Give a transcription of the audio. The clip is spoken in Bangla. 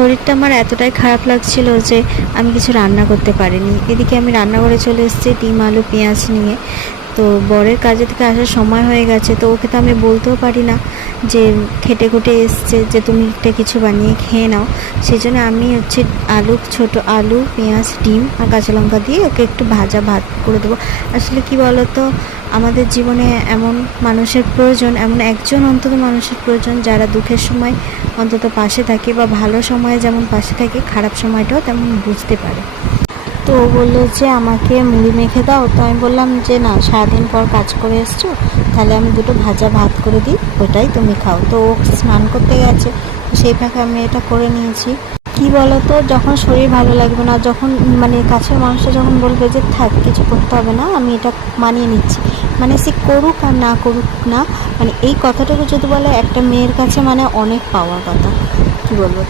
শরীরটা আমার এতটাই খারাপ লাগছিল যে আমি কিছু রান্না করতে পারিনি। এদিকে আমি রান্নাঘরে চলে এসেছি ডিম আলু পেঁয়াজ নিয়ে। তো বরের কাজে থেকে আসার সময় হয়ে গেছে, তো ওকে তো আমি বলতেও পারি না যে খেটে খুটে এসছে যে তুমি একটা কিছু বানিয়ে খেয়ে নাও। সেই জন্য আমি হচ্ছে ছোট আলু পেঁয়াজ ডিম আর কাঁচা লঙ্কা দিয়ে ওকে একটু ভাজা ভাত করে দেবো। আসলে কি বলো তো, আমাদের জীবনে এমন মানুষের প্রয়োজন, এমন একজন অন্তত মানুষের প্রয়োজন যারা দুঃখের সময় অন্তত পাশে থাকে, বা ভালো সময়ে যেমন পাশে থাকে খারাপ সময়টাও তেমন বুঝতে পারে। তো ও বললো যে আমাকে মুড়ি মেখে দাও। তো আমি বললাম যে না, সারাদিন পর কাজ করে এসছো, তাহলে আমি দুটো ভাজা ভাত করে দিই, ওটাই তুমি খাও। তো ও স্নান করতে গেছে, সেই ফাঁকে আমি এটা করে নিয়েছি। কি বলো তো, যখন শরীর ভালো লাগবে না, যখন মানে কাছের মানুষটা যখন বলবে যে থাক কিছু করতে হবে না, আমি এটা মানিয়ে নিচ্ছি, মানে সে করুক আর না করুক না, মানে এই কথাটুকু যদি বলে একটা মেয়ের কাছে মানে অনেক পাওয়ার কথা। কি বলবো।